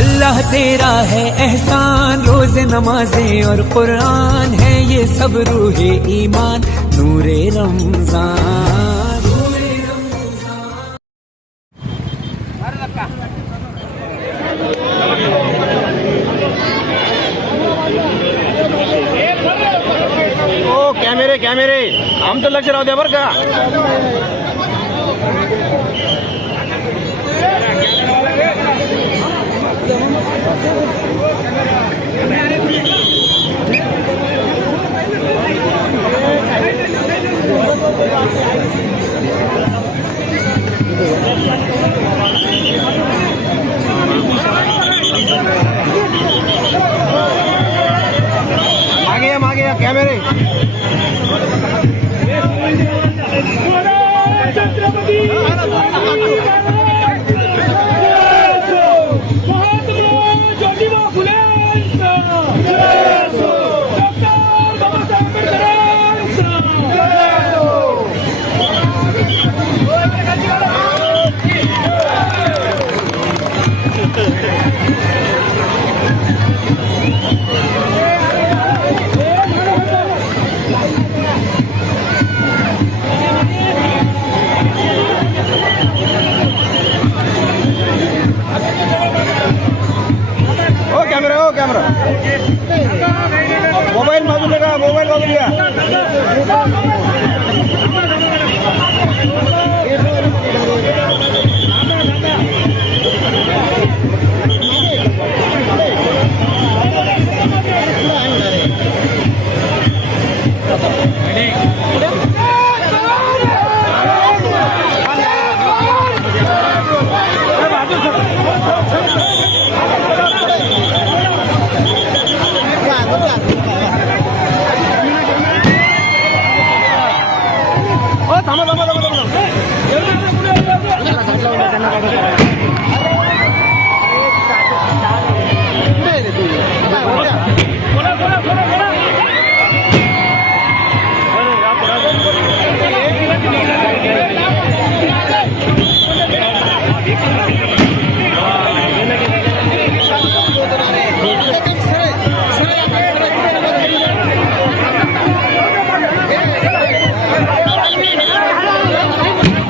अल्लाह तेरा है एहसान, रोज नमाजें और कुरान है ये सब रूहे ईमान, नूरे रमजान। ओ कॅमेरे कॅमेरे आमचं लक्ष राहू द्या बरं का. मागे या कॅमेरे. कॅमेरा मोबाईल बाजूला का, मोबाईल बाजूला. थांबा.